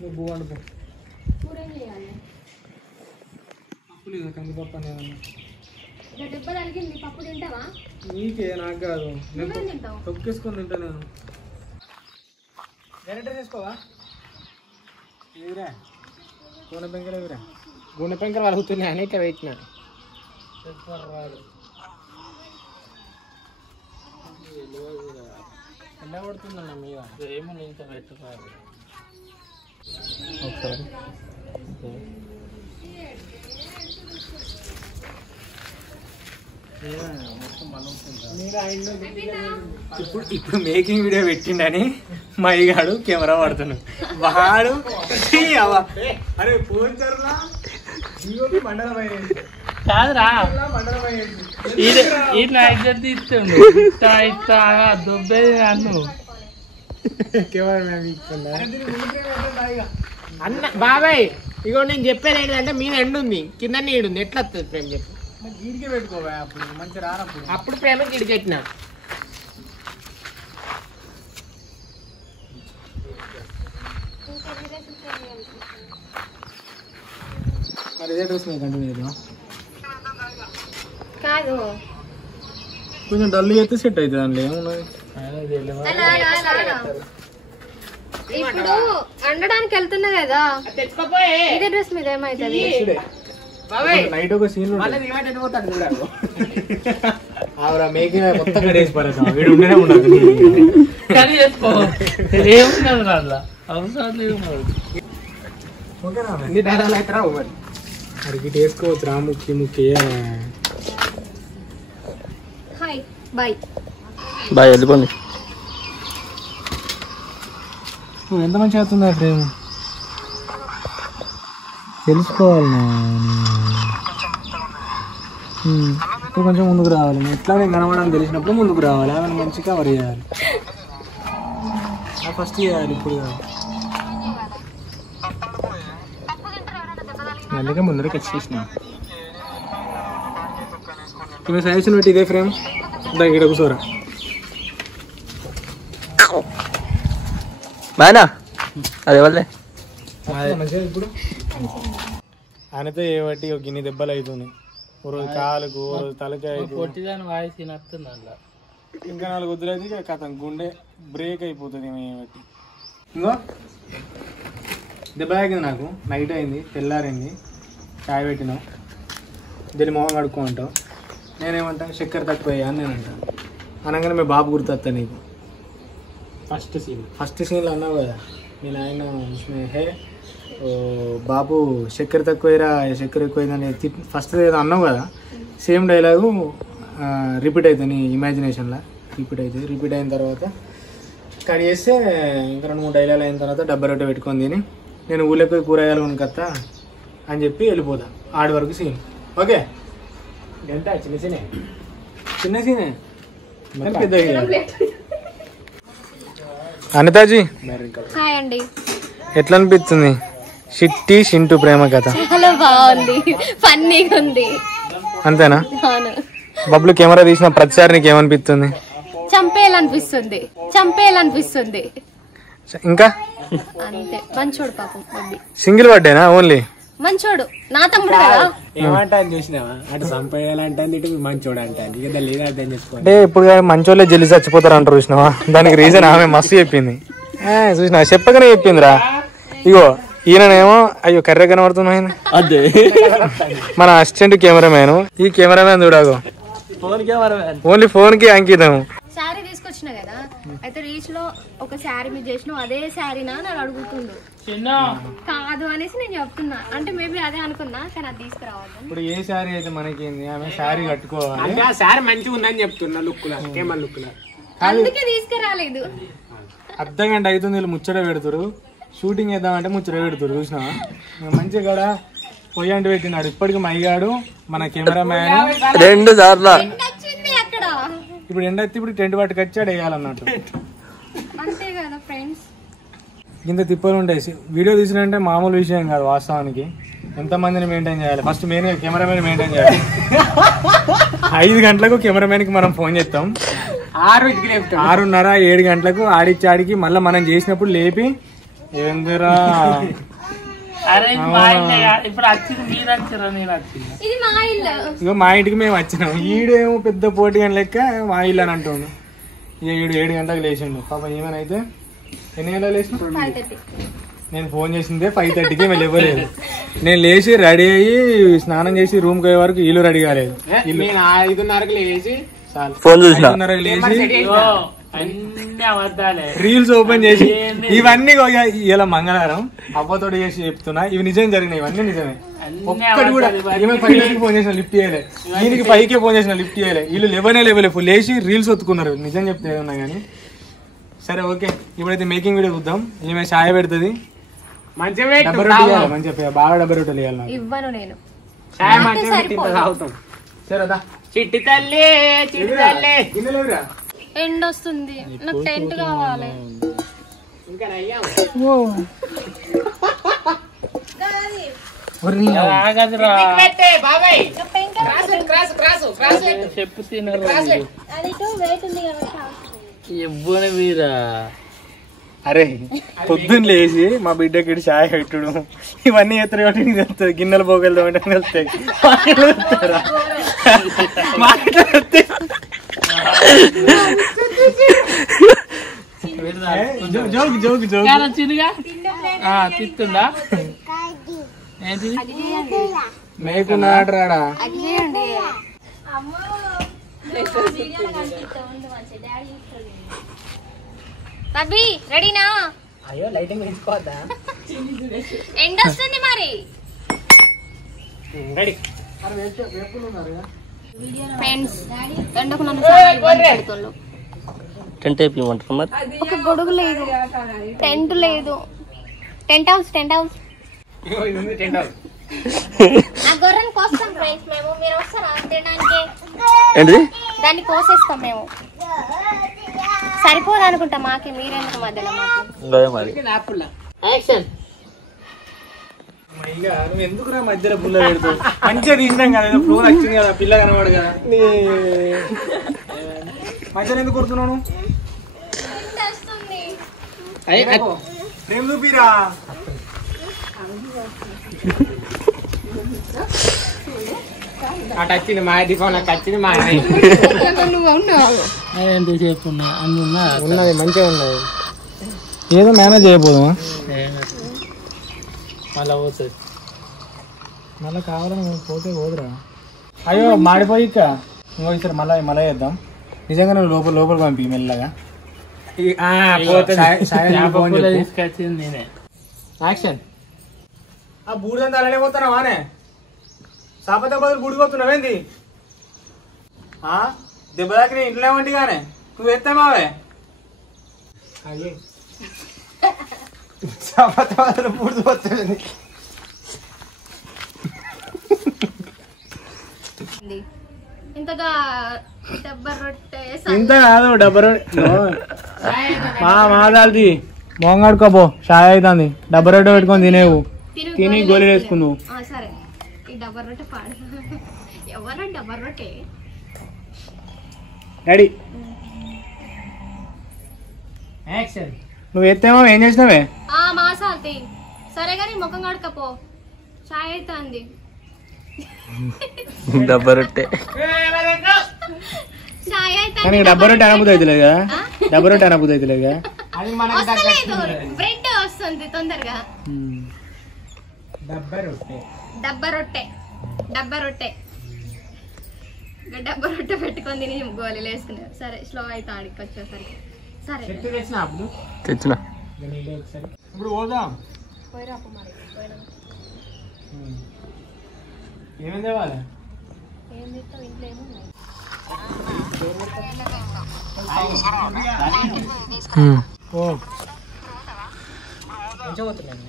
నువ్వు బువ్వ వండుకో. పప్పు లేదా కందిపప్పు అనేది నీకే నాకు కాదు. నేను తొక్కేసుకొని తింటా నేను. గ్యారెంటీ చేసుకోవా? ఏవిరా గూనె పెంకలు ఏవిరా? గుండె పెంకలు వలుగుతున్నాయి అని ఇట్లా పెట్టిన. రాదు ఎండ పడుతుందన్న మీద ఏమో ఇంకా పెట్టుకోవాలి. ఒకసారి ఇప్పుడు మేకింగ్ వీడియో పెట్టిండని మా అయ్యగాడు కెమెరా వాడుతున్నాడు. వాడు అరే ఫోన్ చర్లా మండలం అయ్యేది కాదురా ఇట్లా ఎగ్జామ్ తీస్తుండు ఇట్లా దొబ్బేది నన్ను అన్న బాబాయ్. ఇగో నేను చెప్పేది ఏంటంటే మీద ఎండు ఉంది, కింద నీడు ఉంది. ఎట్లా వస్తుంది ప్రేమ చెప్పు? గీడికే పెట్టుకోవా అప్పుడు మంచి రానప్పుడు. అప్పుడు ప్రేమ గిడికి పెట్టినా. మరి ఇదే డ్రెస్ మీకు కంటిన్యూ చేద్దాం. కాదు కొంచెం డల్ అయితే సెట్ అవుతుంది అందులో ఏమున్నది. ఇప్పుడు అండడానికి వెళ్తున్నా కదా, ఇదే డ్రెస్ మీద ఏమైతుంది? నైట్ ఒక సీన్ ఆవిడ మేకింగ్ కొత్తగా డేస్ పడతాం వీడు ఉండనే ఉండదు. అడిగి వేసుకోవచ్చు రా. ముక్కి హాయ్ బాయ్ బాయ్ వెళ్ళిపోండి. నువ్వు ఎంత మంచిగా అవుతుందా ప్రేమ తెలుసుకోవాలి. ఇప్పుడు కొంచెం ముందుకు రావాలి. ఎట్లా నేను కనబడాలని తెలిసినప్పుడు ముందుకు రావాలి. ఆమెను మంచిగా కవర్ చేయాలి. ఫస్ట్ చేయాలి ఇప్పుడు కాదు. అందుకే ముందర కట్ చేసిన ఇవి సజెషన్ పెట్టి ఇదే ఫ్రేమ్ ఇక్కడ కూర్చోరా. బాగా అదే వాళ్ళే మంచిగా ఇప్పుడు ఆయనతో ఏ బట్టి ఒక గిన్నె దెబ్బలు అవుతున్నాయి. ఓ రోజు కాలుకు, ఓ రోజు తలకాయకు. ఇంకా 4 వద్దులు అయితే కథం గుండె బ్రేక్ అయిపోతుంది. ఏమట్టి ఇంకో దెబ్బ తాగింది నాకు. నైట్ అయింది, తెల్లారింది, చాయ్ పెట్టినాం. దీన్ని మొహం కడుక్కోమంటావు. నేనేమంటా చక్కెర తక్కువ అని నేను అంటాను. అనగానే మీ బాబు గుర్తొస్తా నీకు. ఫస్ట్ సీన్లో అన్నావు కదా, నేను ఆయన హే ఓ బాబు చక్కెర తక్కువరా చక్కెర ఎక్కువైందని ఫస్ట్ ఏదో అన్నావు కదా, సేమ్ డైలాగు రిపీట్ అవుతుంది నీ ఇమాజినేషన్లో. రిపీట్ అయిన తర్వాత కట్ చేస్తే ఇంకా 2-3 డైలాగులు అయిన తర్వాత డబ్బా రొట్టె పెట్టుకొని తిని నేను ఊళ్ళోకి పోయి కూరగాయలు కొనుక్కొస్తా అని చెప్పి వెళ్ళిపోతా. ఆడి వరకు సీన్ ఓకే. ఎంత చిన్న సీనే పెద్ద. అనితాజీ హాయ్ అండి. ఎట్లా అనిపిస్తుంది షిట్టి షింటూ ప్రేమ కథ? చాలా బాగుంది, ఫన్నీగా ఉంది. అంతేనా? అవును. బబ్లు కెమెరా తీసిన ప్రతిసారి నీకు ఏమనిపిస్తుంది? చంపేయాలనిపిస్తుంది. ఇంకా అంతే. మంచోడు పాపం. సింగిల్ బర్త్డేనా ఓన్లీ? మంచోడు, నా తమ్ముడు కదా. ఏమంటా చూసినావా? అటు సంపేయాలంటే ఇటు మంచోడు అంటాను. ఇక లేదా అర్థం చేసుకో. అంటే ఇప్పుడు మంచోళ్ళే జల్లి చచ్చిపోతారు అంటారు చూసినావా? దానికి రీజన్ ఆమె మస్తు చెప్పింది. చూసినా చెప్పగానే చెప్పిందిరా. ఇగో ఈయననేమో అయ్యో కర్రె కనబడుతున్నాయి అదే మన అసిస్టెంట్ కెమెరామ్యాన్. ఈ కెమెరామ్యాన్ చూడాగో ఓన్లీ ఫోన్ కి అంకితం. శారీ తీసుకొచ్చిన కదా, అయితే రీచ్ లో ఒక శారీ మీద చేసిన అదే శారీనా అని అడుగుతుండు. కాదు అనేసి నేను చెప్తున్నా. అంటే మేబీ అదే అనుకున్నా, కానీ అది తీసుకురావాలి. ఇప్పుడు ఏ శారీ అయితే మనకేంది, ఆమె శారీ కట్టుకోవాలి. అంటే ఆ శారీ మంచిగా ఉందని చెప్తున్నా. లుక్లా కేమల్ లుక్లా అందుకే తీసుకురాలేదు. అర్ధగంట అవుతుంది వీళ్ళు ముచ్చట పెడుతురు. షూటింగ్ చేద్దామంటే ముచ్చట పెడుతురు చూసినావా? మంచిగా కూడా పొయ్యి అంటే పెట్టినాడు. ఇప్పటికి మైగాడు మన కెమెరామ్యాన్ 2 సార్లు అక్కడ. ఇప్పుడు ఎండ ఎత్తి ఇప్పుడు టెంట్ పట్టుకు వచ్చాడు వేయాలన్నట్టు. అంతే కదా ఫ్రెండ్స్. ఇంత తిప్పలు ఉంటాయి. వీడియో తీసినంటే మామూలు విషయం కాదు. వాస్తవానికి ఎంతమందిని మెయింటైన్ చేయాలి. ఫస్ట్ మెయిన్ కెమెరామెన్ మెయింటైన్ చేయాలి. 5 గంటలకు కెమెరామెన్ కి మనం ఫోన్ చేస్తాం. 6:30 7 గంటలకు ఆడిచ్చి ఆడికి మళ్ళీ మనం చేసినప్పుడు లేపి ఏందిరా అరే ఇప్పుడు వచ్చింది మీరు వచ్చారా నేను వచ్చింది ఇది మా ఇల్లు. ఇగో మా ఇంటికి మేము వచ్చినాం. ఈడేమో పెద్ద పోటీ గంటల లెక్క మా ఇల్లు అని అంటుండు. ఇక ఈడు 7 గంటలకు లేచిండు. పాపం ఏమైనా ఎన్ని గంటలకు లేచిన? 5:30. నేను ఫోన్ చేసిందే 5:30కి మేము ఇవ్వలేదు. నేను లేచి రెడీ అయ్యి స్నానం చేసి రూమ్కి పోయే వరకు ఇల్లు రెడీ కాలేదు. 5:30కి లేచి ఫోన్ చూసిన 5:30కి లేచి అన్ని అబద్ధాలే రీల్స్ ఓపెన్ చేసి ఇవన్నీ ఇలా మంగళవారం అవ్వతోటి చేసి చెప్తున్నా. ఇవి నిజం జరిగినాయి. ఇవన్నీ నిజమే. ఒక్కటి కూడా ఈమె 5కి ఫోన్ చేసిన లిఫ్ట్ చేయలే. దీనికి 5కే ఫోన్ చేసిన లిఫ్ట్ చేయలే. వీళ్ళు లేవలేవు లేచి రీల్స్ ఒత్తుకున్నారు. నిజం చెప్తే ఏదన్నా కానీ. సరే ఓకే, ఇప్పుడైతే మేకింగ్ వీడియో చూద్దాం. ఈమె ఛాయ్ పెడుతుంది. మంచిగా డబ్బా రొట్టె ఇవ్వాలి, మంచిగా బాగా డబ్బా రొట్టెలు ఇవ్వాలి. ఇవ్వను నేను. చాయ్ మంచిగా తాగుతాం. సరేదా చిట్టి తల్లి చిట్టి తల్లి గిన్నెలేవురా. ఎండ వస్తుంది, నాకు టెంట్ కావాలి. ఇంకా నయ్యాం బాబాయ్ చెప్పు తినరు ఎవ్వని మీరా. అరే పొద్దున్న లేచి మా బిడ్డకి ఛాయ్ పెట్టుడు ఇవన్నీ ఎత్తరు కాబట్టి నీకు తెలుస్తుంది. గిన్నెలు పోగలుదాం అంటే తెలుస్తాయి. జోక్ జోక్ జోక్ చిన్నగా తిత్తుందా ఏంటిది? మేకున్నాడు రాడా. రవి రెడీనా? అయ్యో లైటింగ్ వేసుకోవద్దా? ఎండ వస్తుంది మరి. రెడీ ఫ్రెండ్స్ ఎండకు నన్ను చాలా ఇబ్బంది పెడుతుండ్రు. టెంట్ అయిపోయి మరి ఒక గొడుగు లేదు, టెంట్ లేదు. టెంట్ హౌస్ ఆ గొర్రెని కోస్తాం ఫ్రెండ్స్ మేము. మీరు వస్తారా తినడానికి? ఏంటి దాన్ని కోసేస్తాం మేము. సరిపోదు అనుకుంటా మాకే, మీరెందుకు మధ్యలో మాకు. మరి యాక్షన్. నువ్వు ఎందుకురా మధ్యలో పుల్ల పెడతావు? మంచిగా తీసినాం కదా, ఏదో ఫ్లోర్ వచ్చింది కదా, పిల్ల కనవాడు కదా. మధ్యలో ఎందుకు కొడుతున్నావు? ప్రేమ చూపిరా. అటు వచ్చింది మా దీపం, నాకు వచ్చింది మా ఎంతసేపు అన్ని ఉన్నది మంచిగా ఉన్నది. ఏదో మేనేజ్ చేయబోదామా? మళ్ళా పోతుంది. మళ్ళీ కావాలని పోతే పోదురా. అయ్యో మాడిపోయి ఇక ఇంకో ఈసారి మళ్ళీ వేద్దాం. నిజంగా నువ్వు లోపల పంపి మెల్లగా. తీసుకొచ్చింది నేనే. యాక్షన్. ఆ బూడిదంతా అలానే పోతున్నావా? సాపత బదులు బూడి పోతున్నావేంది? దెబ్బ దాకా ఇంట్లో ఏమంటి కానీ నువ్వు ఎత్తామావే. సాపత బదులు బూడి పోతుంది. ఇంతగా డబ్బా రొట్టె ఇంత కాదు డబ్బా రొట్టె మాదాల్ది మోంగాడుకోపో. షాయ్ అవుతుంది. డబ్బా రొట్టె పెట్టుకొని తినేవు, తిని గోళీలు వేసుకున్నావు. సరే ఈ డబ్బా రొట్టె పాడు. ఎవరా డబ్బా రొట్టె? Daddy action. నువ్వు ఎత్తేమో ఏం చేసినావే? మాసాల్తి. సరే కానీ ముఖం కడకపో, చాయ్ అవుతుంది. డబ్బా రొట్టె చాయ్ కానీ డబ్బా రొట్టె అనబుద్ధి అవుతలేదు కదా. డబ్బా రొట్టె అనబుద్ధి అవుతలేదు కదా. అవుతుంది. బ్రెడ్ వస్తుంది తొందరగా. డబ్బా రొట్టె డబ్బా రొట్టె డబ్బా రొట్టె డబ్బా రొట్టె పెట్టుకొని తిని గోళీలు వేసుకున్నారు. సరే స్లో అయితే ఆడికి వచ్చేసరికి. సరే తెచ్చిన ఇప్పుడు పోదాం. పోయిరా మరి. ఏమేం తేవాలి? ఏం తింటావు? ఇంట్లో ఏమున్నాయి? ఓ మంచిగా పోతున్నాను.